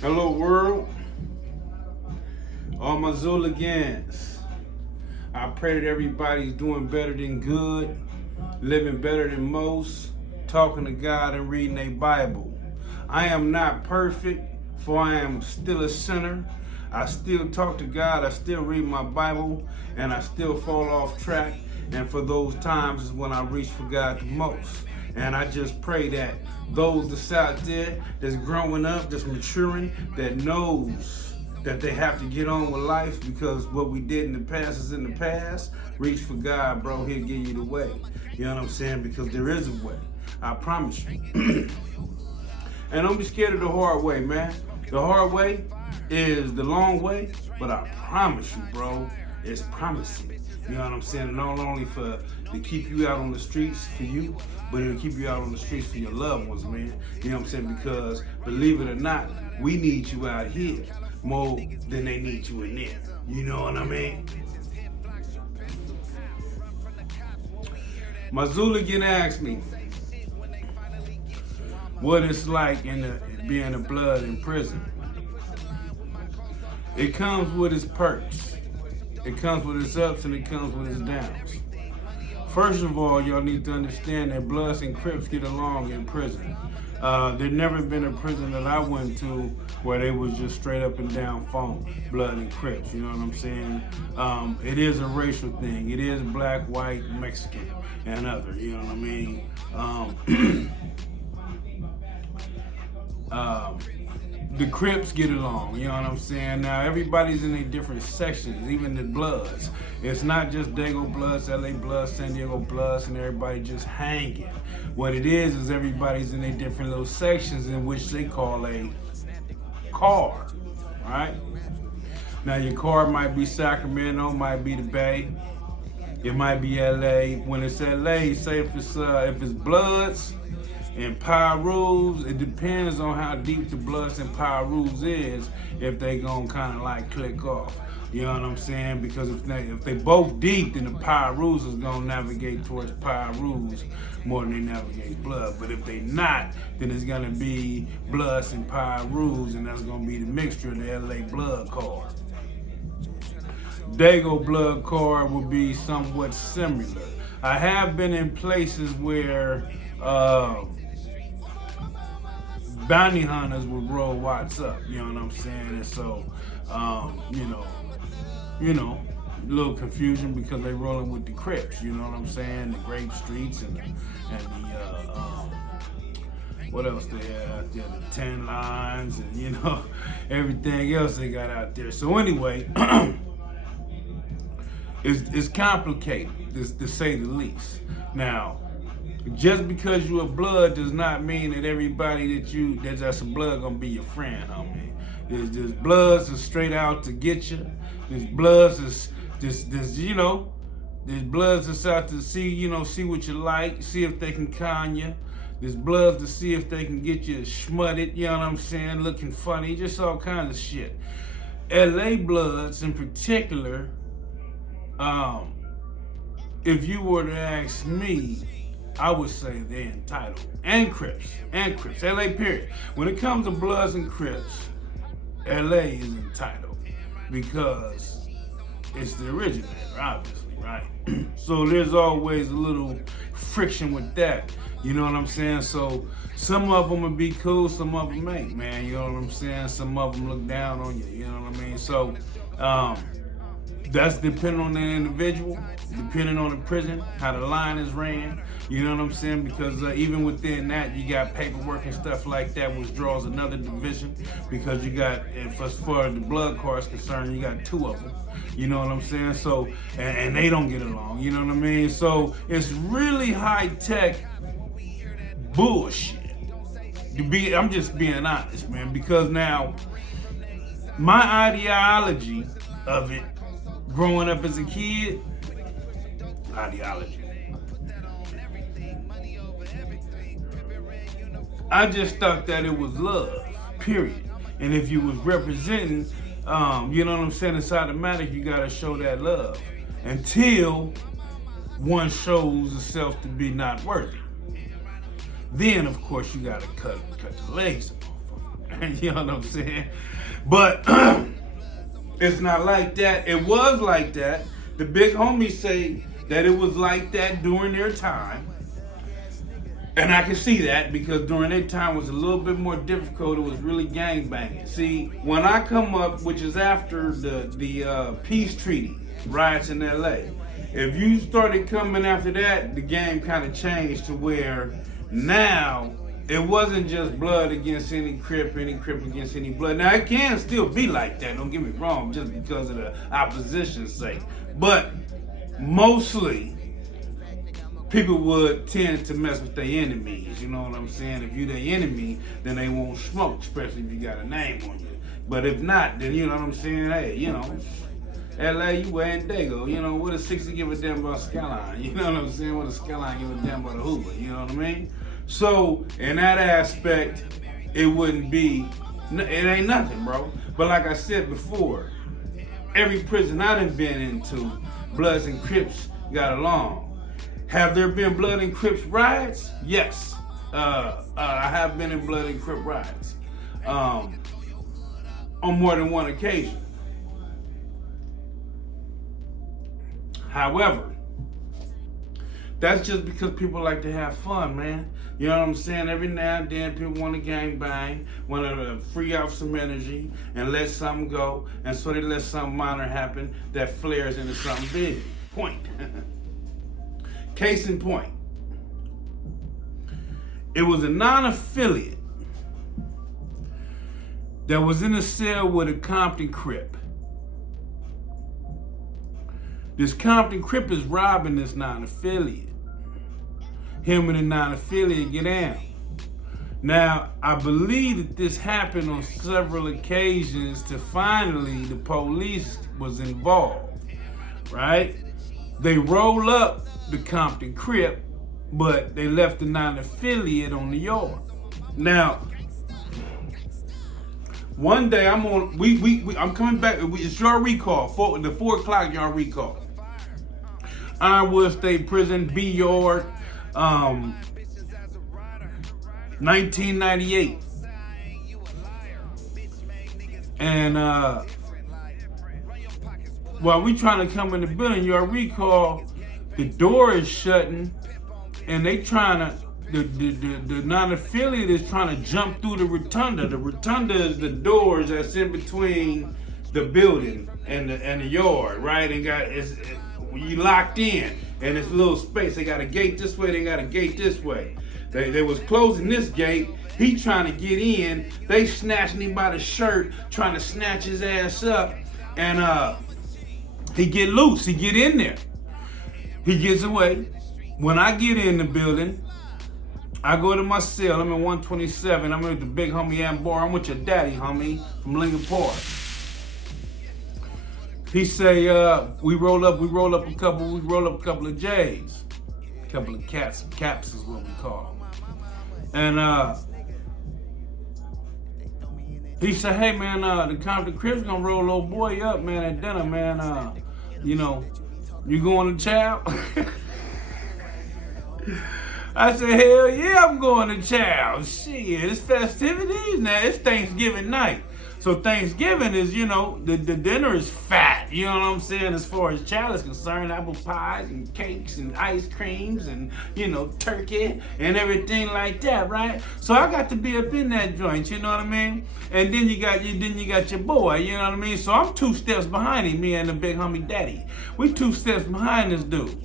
Hello world, all my Zuligans. I pray that everybody's doing better than good, living better than most, talking to God and reading their Bible. I am not perfect, for I am still a sinner. I still talk to God, I still read my Bible, and I still fall off track. And for those times is when I reach for God the most. And I just pray that those that's out there that's growing up, that's maturing, that knows that they have to get on with life because what we did in the past is in the past. Reach for God, bro. He'll give you the way. You know what I'm saying? Because there is a way. I promise you. And don't be scared of the hard way, man. The hard way is the long way, but I promise you, bro, it's promising. You know what I'm saying? Not only for to keep you out on the streets for you, but it'll keep you out on the streets for your loved ones, man. You know what I'm saying? Because believe it or not, we need you out here more than they need you in there. You know what I mean? My Zuligan asked me what it's like being a blood in prison. It comes with its perks. It comes with its ups and it comes with its downs. First of all, y'all need to understand that Bloods and Crips get along in prison. There's never been a prison that I went to where they was just straight up and down phone, Blood and Crips, you know what I'm saying? It is a racial thing. It is black, white, Mexican, and other, you know what I mean? The Crips get along, you know what I'm saying? Now, everybody's in their different sections, even the Bloods. It's not just Dago Bloods, LA Bloods, San Diego Bloods, and everybody just hanging. What it is everybody's in their different little sections in which they call a car, right? Now, your car might be Sacramento, might be the Bay, it might be LA. When it's LA, say if it's Bloods, and Pirus, it depends on how deep the Bloods and Pirus is if they gonna kind of like click off. You know what I'm saying? Because if they both deep, then the Pirus is gonna navigate towards Pirus more than they navigate Blood. But if they not, then it's gonna be Bloods and Pirus, and that's gonna be the mixture of the LA Blood card. Dago Blood card will be somewhat similar. I have been in places where bounty hunters would roll Watts up, you know what I'm saying? And so, you know, a little confusion because they rolling with the Crips, you know what I'm saying? The Grape Streets and the what else they had out there? The 10 lines and, you know, everything else they got out there. So anyway, it's complicated, to say the least. Now, just because you're a Blood does not mean that everybody that's a Blood gonna be your friend, homie. There's Bloods that's straight out to get you. There's Bloods that's there's Bloods that's out to see what you like, see if they can con you. There's Bloods to see if they can get you schmutted, you know what I'm saying, looking funny, just all kinds of shit. LA Bloods in particular, if you were to ask me, I would say they're entitled. And Crips, LA period. When it comes to Bloods and Crips, LA is entitled because it's the originator, obviously, right? So there's always a little friction with that, you know what I'm saying? So some of them will be cool, some of them ain't, man, you know what I'm saying? Some of them look down on you, you know what I mean? So, that's depending on the individual, depending on the prison, how the line is ran. You know what I'm saying? Because even within that, you got paperwork and stuff like that, which draws another division. Because you got, as far as the Blood card is concerned, you got two of them. You know what I'm saying? So, and they don't get along. You know what I mean? So it's really high tech bullshit. I'm just being honest, man. Because now, my ideology of it, growing up as a kid, ideology. I just thought that it was love, period. And if you was representing, you know what I'm saying, it's automatic, you gotta show that love. Until one shows itself to be not worthy. Then, of course, you gotta cut the legs off. You know what I'm saying? But it's not like that. It was like that. The big homies say that it was like that during their time. And I can see that because during that time it was a little bit more difficult. It was really gang banging. See, when I come up, which is after the peace treaty riots in LA, if you started coming after that, the game kind of changed to where now it wasn't just blood against any Crip against any blood. Now it can still be like that, don't get me wrong, just because of the opposition's sake. But mostly people would tend to mess with their enemies, you know what I'm saying? If you their enemy, then they won't smoke, especially if you got a name on you. But if not, then you know what I'm saying? Hey, you know, LA, you wearing Dago, you know, what a 60 give a damn about Skyline, you know what I'm saying? What a Skyline give a damn about a Hoover, you know what I mean? So, in that aspect, it wouldn't be, it ain't nothing, bro. But like I said before, every prison I done been into, Bloods and Crips got along. Have there been Blood and Crips riots? Yes. I have been in Blood and Crip riots on more than one occasion. However, that's just because people like to have fun, man. You know what I'm saying? Every now and then people want to gang bang, want to free off some energy and let something go. And so they let something minor happen that flares into something big. Point. Case in point. It was a non-affiliate that was in a cell with a Compton Crip. This Compton Crip is robbing this non-affiliate. Him and the non-affiliate get down. Now, I believe that this happened on several occasions to finally the police was involved, right? They roll up the Compton Crip, but they left the non-affiliate on the yard. Now, one day I'm coming back. It's your recall. The 4 o'clock y'all recall. Ironwood State Prison, B Yard, 1998. And while we trying to come in the building, y'all recall the door is shutting, and they trying to. The non-affiliate is trying to jump through the rotunda. The rotunda is the doors that's in between the building and the yard, right? And you locked in, and it's a little space. They got a gate this way. They got a gate this way. They was closing this gate. He trying to get in. They snatching him by the shirt, trying to snatch his ass up, and he get loose. He get in there. He gets away. When I get in the building, I go to my cell. I'm in 127. I'm with the big homie Ambar. I'm with your daddy, homie, from Lincoln Park. He say, we roll up a couple of J's, a couple of caps is what we call them. And he said, hey man, the Compton Crips gonna roll old boy up, man, at dinner, man. You know, you going to chow? I said, hell yeah, I'm going to chow. Shit, it's festivities now. It's Thanksgiving night. So Thanksgiving is, you know, the dinner is fat. You know what I'm saying? As far as chow is concerned, apple pies and cakes and ice creams and, you know, turkey and everything like that, right? So I got to be up in that joint, you know what I mean? And then you got your boy, you know what I mean? So I'm 2 steps behind him, me and the big homie daddy. We 2 steps behind this dude.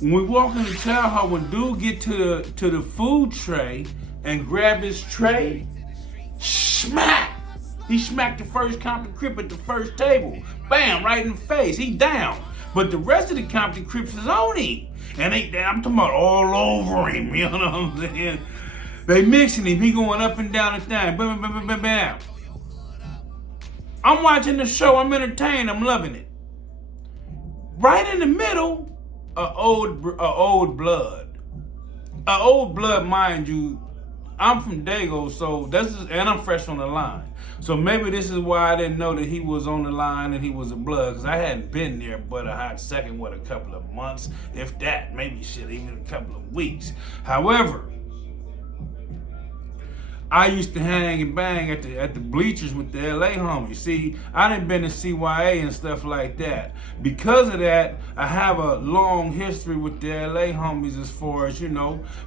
When we walk in the chow hall, when dude get to the food tray and grab his tray, smack! He smacked the first Compton Crip at the first table. Bam, right in the face. He down. But the rest of the Compton Crips is on him. And I'm talking about all over him, you know what I'm saying? They mixing him. He going up and down the thing. Bam, bam, bam, bam, bam. I'm watching the show. I'm entertained. I'm loving it. Right in the middle, old blood. Old blood, mind you. I'm from Dago, so and I'm fresh on the line. So maybe this is why I didn't know that he was on the line and he was a blood, because I hadn't been there but a hot second, a couple of months, if that, maybe shit, even a couple of weeks. However, I used to hang and bang at the bleachers with the LA homies. See, I done been to CYA and stuff like that. Because of that, I have a long history with the LA homies as far as,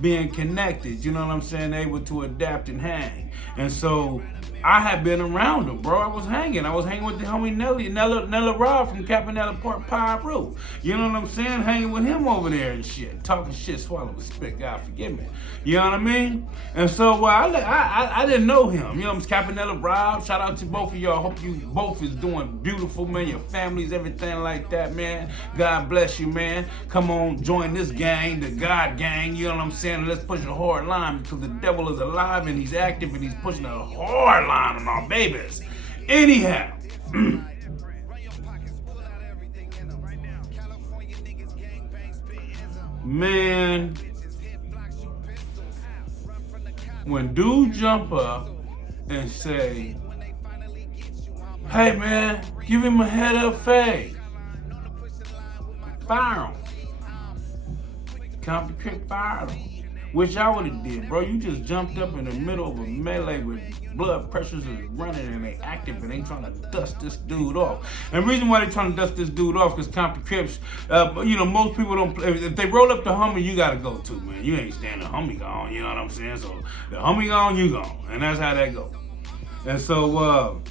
being connected. You know what I'm saying? Able to adapt and hang. And so I had been around them, bro. I was hanging with the homie Nella Rob from Capanella Port Piru. You know what I'm saying? Hanging with him over there and shit. Talking shit, swallowing spit. God forgive me. You know what I mean? And so I didn't know him. You know, I'm Capanella Rob. Shout out to both of y'all. Hope you both is doing beautiful, man. Your families, everything like that, man. God bless you, man. Come on, join this gang, the God gang. You know what I'm saying? Let's push a hard line because the devil is alive and he's active and he's pushing a hard line on our babies. Anyhow, man, when dudes jump up and say, hey man, give him a head up fade, fire him. Compton Crip fired him. Which I would have did, bro. You just jumped up in the middle of a melee with blood pressures is running and they active and they trying to dust this dude off. And the reason why they trying to dust this dude off because Compton Crips, most people don't. If they roll up the homie, you gotta go too, man. You ain't standing the homie gone. You know what I'm saying? So the homie gone, you gone, and that's how that go. And so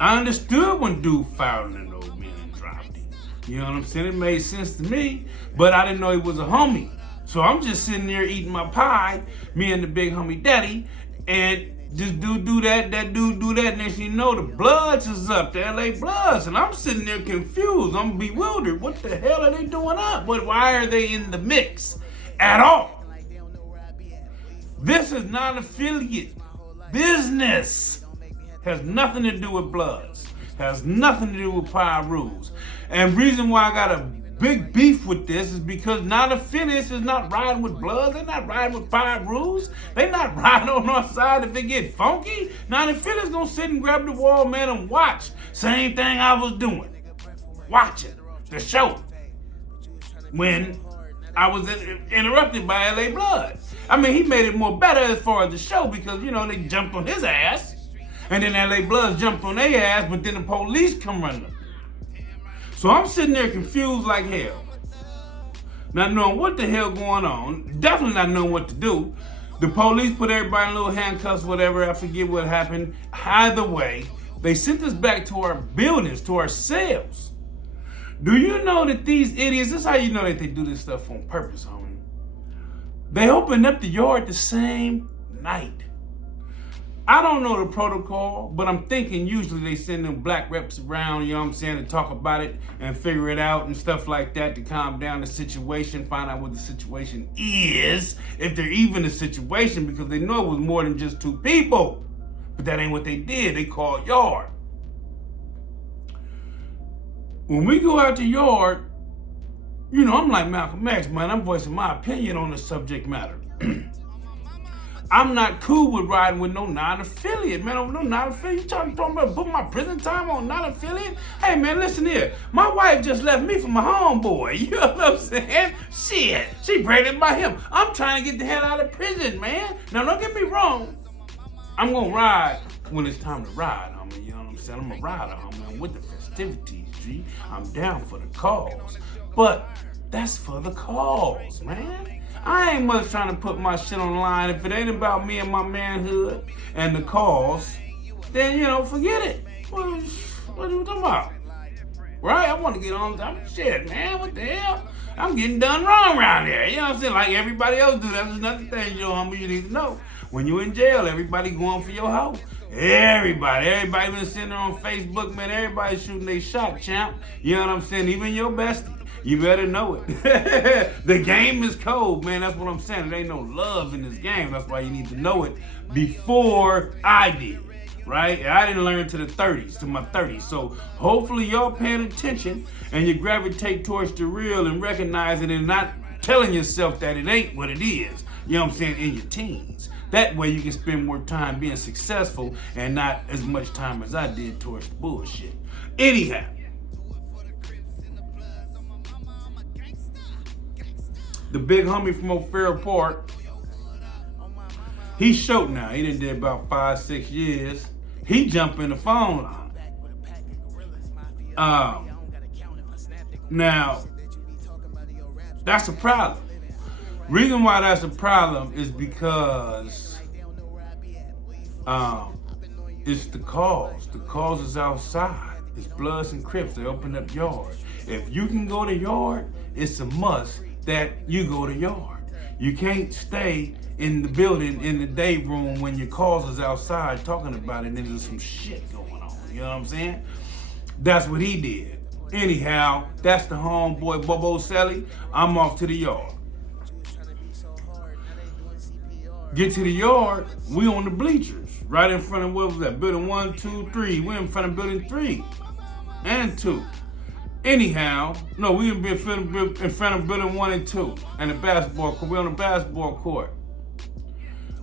I understood when dude fired in those men and dropped him. You know what I'm saying? It made sense to me, but I didn't know he was a homie. So I'm just sitting there eating my pie, me and the big homie daddy, and this dude do that dude do that, next thing you know, the Bloods is up, the LA Bloods, and I'm sitting there confused, I'm bewildered. What the hell are they doing up? But why are they in the mix at all? This is not affiliate business. Has nothing to do with Bloods. Has nothing to do with Pirus. And reason why I got a big beef with this is because non-affiliates is not riding with Bloods. They're not riding with Pirus. They're not riding on our side if it get funky. Non-affiliates gonna sit and grab the wall, man, and watch. Same thing I was doing. Watching the show when I was interrupted by LA Blood. I mean, he made it more better as far as the show because, they jumped on his ass. And then LA Bloods jumped on their ass, but then the police come running up. So I'm sitting there confused like hell. Not knowing what the hell going on. Definitely not knowing what to do. The police put everybody in little handcuffs, whatever. I forget what happened. Either way, they sent us back to our buildings, to our cells. Do you know that these idiots, this is how you know that they do this stuff on purpose, homie. They opened up the yard the same night. I don't know the protocol, but I'm thinking usually they send them black reps around, you know what I'm saying, to talk about it and figure it out and stuff like that to calm down the situation, find out what the situation is, if they're even a situation, because they know it was more than just two people. But that ain't what they did. They called yard. When we go out to yard, I'm like Malcolm X, man. I'm voicing my opinion on the subject matter. I'm not cool with riding with no non-affiliate, man. No non-affiliate. You talking about putting my prison time on non-affiliate? Hey, man, listen here. My wife just left me for my homeboy. You know what I'm saying? Shit, she pregnant by him. I'm trying to get the hell out of prison, man. Now, don't get me wrong. I'm gonna ride when it's time to ride, homie. You know what I'm saying? I'm a rider, homie. I'm with the festivities, G. I'm down for the cause. But that's for the cause, man. I ain't much trying to put my shit online. If it ain't about me and my manhood and the cause, then, forget it. What are you talking about? Right? I want to get on shit, man. What the hell? I'm getting done wrong around here. You know what I'm saying? Like everybody else do. That's another thing, homie, you need to know. When you in jail, everybody going for your house. Everybody been sitting there on Facebook, man. Everybody shooting their shot, champ. You know what I'm saying? Even your bestie. You better know it. The game is cold, man. That's what I'm saying. There ain't no love in this game. That's why you need to know it before I did, right? I didn't learn to my 30s. So hopefully y'all paying attention and you gravitate towards the real and recognize it and not telling yourself that it ain't what it is. You know what I'm saying? In your teens. That way you can spend more time being successful and not as much time as I did towards the bullshit. Anyhow. The big homie from O'Farrell Park, He's short now. He done did about 5-6 years. He jumped in the phone line. Now, that's a problem. Reason why that's a problem is because it's the cause. The cause is outside. It's Bloods and Crips. They open up yard. If you can go to yard, it's a must that you go to yard. You can't stay in the building in the day room when your cause is outside talking about it and there's some shit going on. You know what I'm saying? That's what he did. Anyhow, that's the homeboy Bobo Selly. I'm off to the yard. Get to the yard, we on the bleachers, right in front of what was that? Building 1, 2, 3. We're in front of building 3 and 2. Anyhow, no, we in front of building 1 and 2 and the basketball court. We're on the basketball court.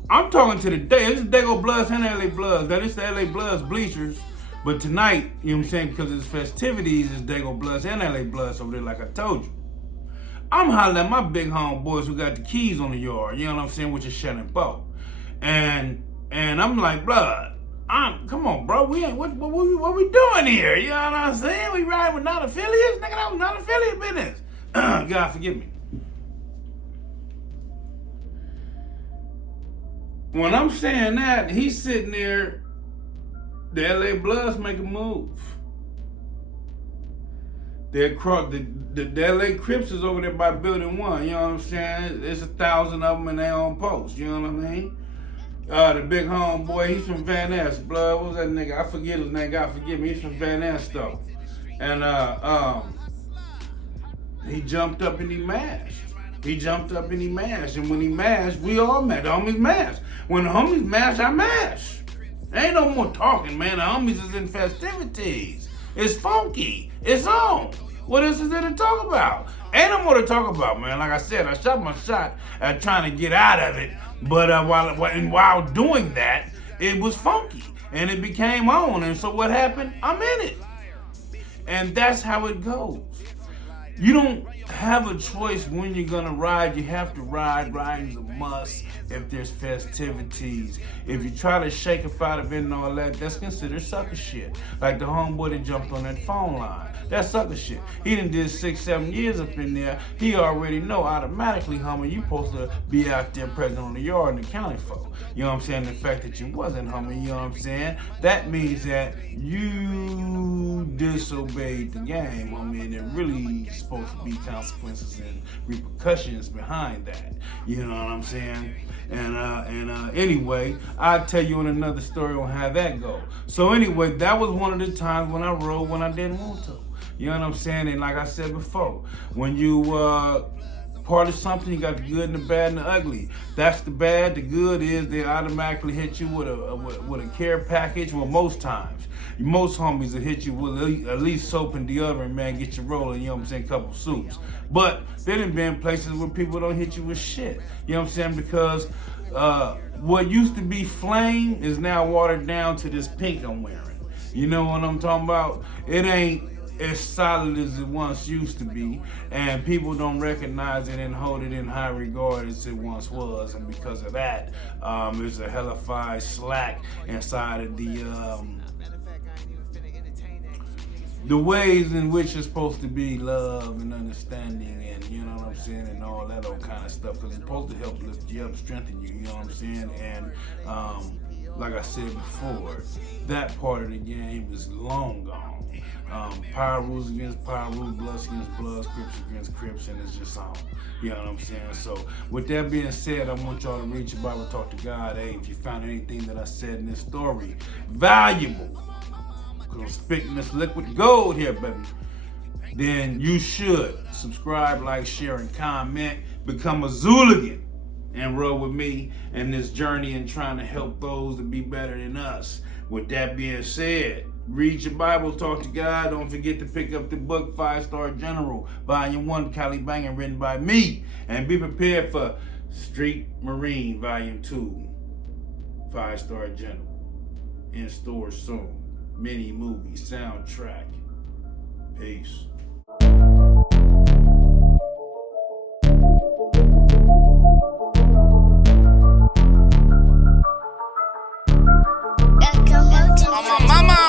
I'm talking to the day. This is Dago Bloods and LA Bloods. Now, this is the LA Bloods bleachers. But tonight, you know what I'm saying, because it's festivities, it's Dago Bloods and LA Bloods over there, like I told you. I'm hollering at my big homeboys who got the keys on the yard, you know what I'm saying, which is Shannon Bo. And I'm like, Blood, come on, bro, we ain't, what we doing here? You know what I'm saying? We riding with non-affiliates? Nigga, that was non-affiliate business. God forgive me. When I'm saying that, he's sitting there, the LA Bloods make a move. The LA Crips is over there by building 1, you know what I'm saying? There's 1,000 of them in their own post, you know what I mean? The big homeboy, he's from Van Ness, Blood, what was that nigga? I forget his name, God forgive me, he's from Van Ness though. And he jumped up and he mashed. And when he mashed, we all mashed. The homies mashed. When the homies mash, I mash. Ain't no more talking, man. The homies is in festivities. It's funky. It's on. What else is there to talk about? Ain't no more to talk about, man. Like I said, I shot my shot at trying to get out of it. But while doing that, it was funky. And it became on. And so what happened? I'm in it. And that's how it goes. You don't have a choice when you're gonna ride. You have to ride. Riding's a must if there's festivities. If you try to shake up out of it and all that, that's considered sucker shit. Like the homeboy that jumped on that phone line. That's sucker shit. He done did 6-7 years up in there. He already know automatically, homie, you supposed to be out there present on the yard and accounting for. You know what I'm saying? The fact that you wasn't, homie, you know what I'm saying? That means that you disobeyed the game, homie, and there really supposed to be consequences and repercussions behind that. You know what I'm saying? And anyway, I'll tell you in another story on how that go. So anyway, that was one of the times when I rode when I didn't want to. You know what I'm saying? And like I said before, when you part of something, you got the good and the bad and the ugly. That's the bad. The good is they automatically hit you with a care package. Well, most times. Most homies will hit you with at least soap and deodorant, man, get you rolling, you know what I'm saying, couple soups. But there done been places where people don't hit you with shit, you know what I'm saying, because what used to be flame is now watered down to this pink I'm wearing. You know what I'm talking about? It ain't as solid as it once used to be, and people don't recognize it and hold it in high regard as it once was, and because of that, there's a hellified slack inside of the ways in which it's supposed to be love and understanding and, you know what I'm saying, and all that old kind of stuff, because it's supposed to help lift you up, strengthen you, you know what I'm saying, and like I said before, that part of the game is long gone. Pirus against Pirus, Bloods against Bloods, Crips against Crips, and it's just on. You know what I'm saying? So, with that being said, I want y'all to read your Bible, talk to God. Hey, if you found anything that I said in this story valuable, because I'm spitting this liquid gold here, baby, then you should subscribe, like, share, and comment. Become a Zooligan and roll with me in this journey and trying to help those to be better than us. With that being said, read your Bible, talk to God. Don't forget to pick up the book 5-Star General, Volume 1, Cali Bangin', written by me. And be prepared for Street Marine, Volume 2, 5-Star General. In store soon. Mini movie, soundtrack. Peace. On my mama,